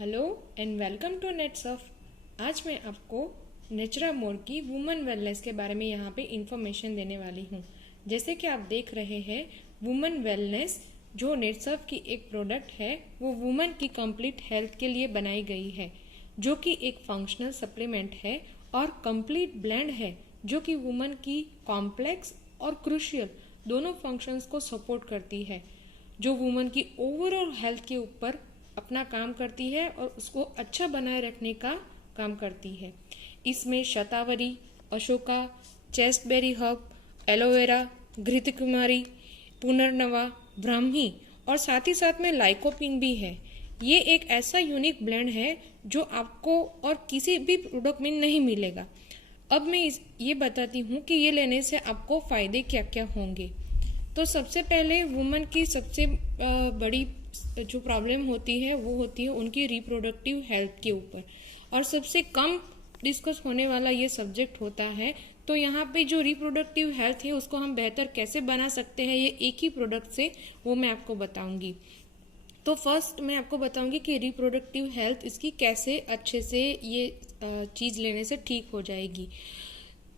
Hello and welcome to Netsurf. आज मैं आपको नेचुरामोर की वुमेन वेलनेस के बारे में यहाँ पे इंफॉर्मेशन देने वाली हूँ। जैसे कि आप देख रहे हैं, वुमेन वेलनेस जो नेटसर्फ की एक प्रोडक्ट है वो वुमेन की कंप्लीट हेल्थ के लिए बनाई गई है, जो कि एक फंक्शनल सप्लीमेंट है और कंप्लीट ब्लेंड है जो कि वुमेन की कॉम्प्लेक्स और क्रूशियल दोनों फंक्शंस को सपोर्ट करती है, जो वुमेन की ओवरऑल हेल्थ के ऊपर अपना काम करती है और उसको अच्छा बनाए रखने का काम करती है। इसमें शतावरी, अशोका, चेस्टबेरी हर्ब, एलोवेरा, घृतकुमारी, पुनर्नवा, ब्राह्मी और साथ ही साथ में लाइकोपिन भी है। ये एक ऐसा यूनिक ब्लेंड है जो आपको और किसी भी प्रोडक्ट में नहीं मिलेगा। अब मैं ये बताती हूँ कि ये लेने से आपको फायदे क्या क्या होंगे। तो सबसे पहले वुमेन की सबसे बड़ी जो प्रॉब्लम होती है वो होती है उनकी रिप्रोडक्टिव हेल्थ के ऊपर, और सबसे कम डिस्कस होने वाला ये सब्जेक्ट होता है। तो यहाँ पे जो रिप्रोडक्टिव हेल्थ है उसको हम बेहतर कैसे बना सकते हैं, ये एक ही प्रोडक्ट से, वो मैं आपको बताऊंगी। तो फर्स्ट मैं आपको बताऊंगी कि रिप्रोडक्टिव हेल्थ इसकी कैसे अच्छे से ये चीज़ लेने से ठीक हो जाएगी।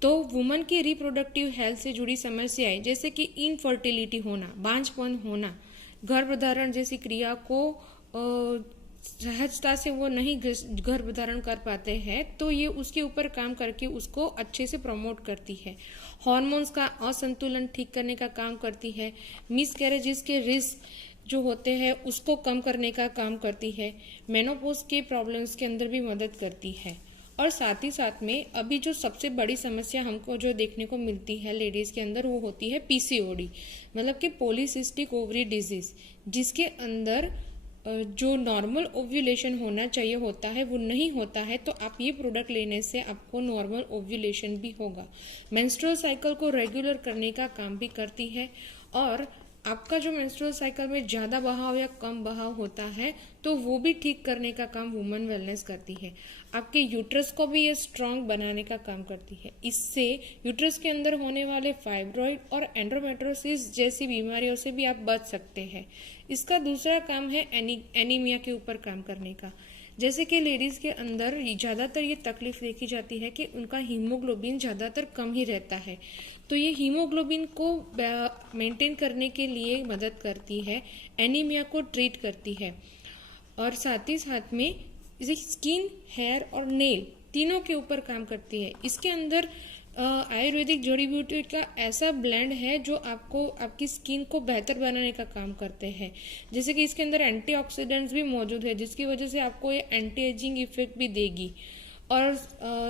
तो वुमेन की रिप्रोडक्टिव हेल्थ से जुड़ी समस्याएं जैसे कि इनफर्टिलिटी होना, बांझपन होना, गर्भधारण जैसी क्रिया को सहजता से वो नहीं गर्भधारण कर पाते हैं, तो ये उसके ऊपर काम करके उसको अच्छे से प्रमोट करती है। हार्मोन्स का असंतुलन ठीक करने का काम करती है। मिसकैरेजेस के रिस्क जो होते हैं उसको कम करने का काम करती है। मेनोपॉज के प्रॉब्लम्स के अंदर भी मदद करती है। और साथ ही साथ में अभी जो सबसे बड़ी समस्या हमको जो देखने को मिलती है लेडीज के अंदर वो होती है पीसीओडी, मतलब कि पॉलीसिस्टिक ओवरी डिजीज, जिसके अंदर जो नॉर्मल ओव्यूलेशन होना चाहिए होता है वो नहीं होता है। तो आप ये प्रोडक्ट लेने से आपको नॉर्मल ओव्यूलेशन भी होगा। मेंस्ट्रुअल साइकिल को रेगुलर करने का काम भी करती है, और आपका जो मेंस्ट्रुअल साइकिल में ज़्यादा बहाव या कम बहाव होता है तो वो भी ठीक करने का काम वुमेन वेलनेस करती है। आपके यूट्रस को भी ये स्ट्रांग बनाने का काम करती है। इससे यूट्रस के अंदर होने वाले फाइब्रॉइड और एंड्रोमेट्रोसिस जैसी बीमारियों से भी आप बच सकते हैं। इसका दूसरा काम है एनीमिया के ऊपर काम करने का। जैसे कि लेडीज के अंदर ज़्यादातर ये तकलीफ देखी जाती है कि उनका हीमोग्लोबिन ज़्यादातर कम ही रहता है, तो ये हीमोग्लोबिन को मेंटेन करने के लिए मदद करती है, एनीमिया को ट्रीट करती है। और साथ ही साथ में स्किन, हेयर और नेल तीनों के ऊपर काम करती है। इसके अंदर आयुर्वेदिक जड़ी बूटी का ऐसा ब्लेंड है जो आपको आपकी स्किन को बेहतर बनाने का काम करते हैं। जैसे कि इसके अंदर एंटीऑक्सीडेंट्स भी मौजूद है, जिसकी वजह से आपको ये एंटी एजिंग इफेक्ट भी देगी। और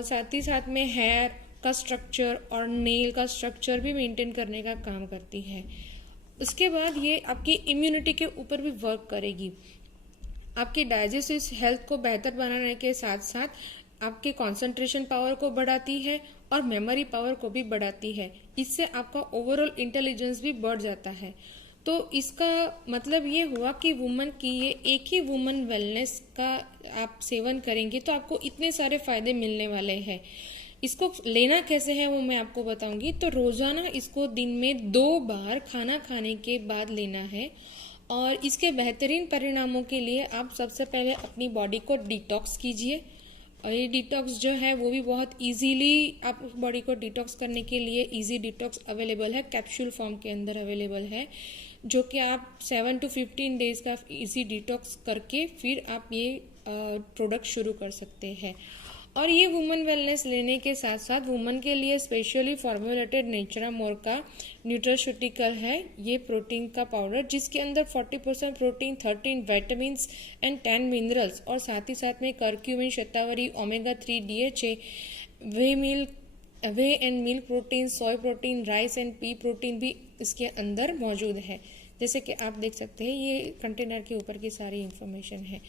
साथ ही साथ में हेयर का स्ट्रक्चर और नेल का स्ट्रक्चर भी मेंटेन करने का काम करती है। उसके बाद ये आपकी इम्यूनिटी के ऊपर भी वर्क करेगी। आपकी डाइजेस्टिव हेल्थ को बेहतर बनाने के साथ साथ आपके कंसंट्रेशन पावर को बढ़ाती है और मेमोरी पावर को भी बढ़ाती है। इससे आपका ओवरऑल इंटेलिजेंस भी बढ़ जाता है। तो इसका मतलब ये हुआ कि वुमेन की ये एक ही वुमेन वेलनेस का आप सेवन करेंगे तो आपको इतने सारे फायदे मिलने वाले हैं। इसको लेना कैसे है वो मैं आपको बताऊंगी। तो रोजाना इसको दिन में 2 बार खाना खाने के बाद लेना है, और इसके बेहतरीन परिणामों के लिए आप सबसे पहले अपनी बॉडी को डिटॉक्स कीजिए। और ये डिटॉक्स जो है वो भी बहुत इजीली आप बॉडी को डिटॉक्स करने के लिए इजी डिटॉक्स अवेलेबल है, कैप्सूल फॉर्म के अंदर अवेलेबल है, जो कि आप 7 to 15 डेज का इजी डिटॉक्स करके फिर आप ये प्रोडक्ट शुरू कर सकते हैं। और ये वुमेन वेलनेस लेने के साथ साथ वुमेन के लिए स्पेशली फॉर्मुलेटेड नेचुरामोर का न्यूट्रास्यूटिकल है, ये प्रोटीन का पाउडर, जिसके अंदर 40% प्रोटीन, 13 विटामिन्स एंड 10 मिनरल्स, और साथ ही साथ में curcumin, shatavari, omega 3, DHA, way and milk protein, soy protein, rice and P protein भी इसके अंदर मौजूद है। जैसे कि आप देख सकते हैं ये कंटेनर के ऊपर की सारी इंफॉर्मेशन है।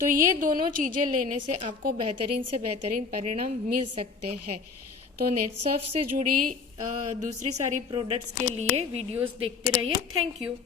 तो ये दोनों चीज़ें लेने से आपको बेहतरीन से बेहतरीन परिणाम मिल सकते हैं। तो नेटसर्फ से जुड़ी दूसरी सारी प्रोडक्ट्स के लिए वीडियोस देखते रहिए। Thank you.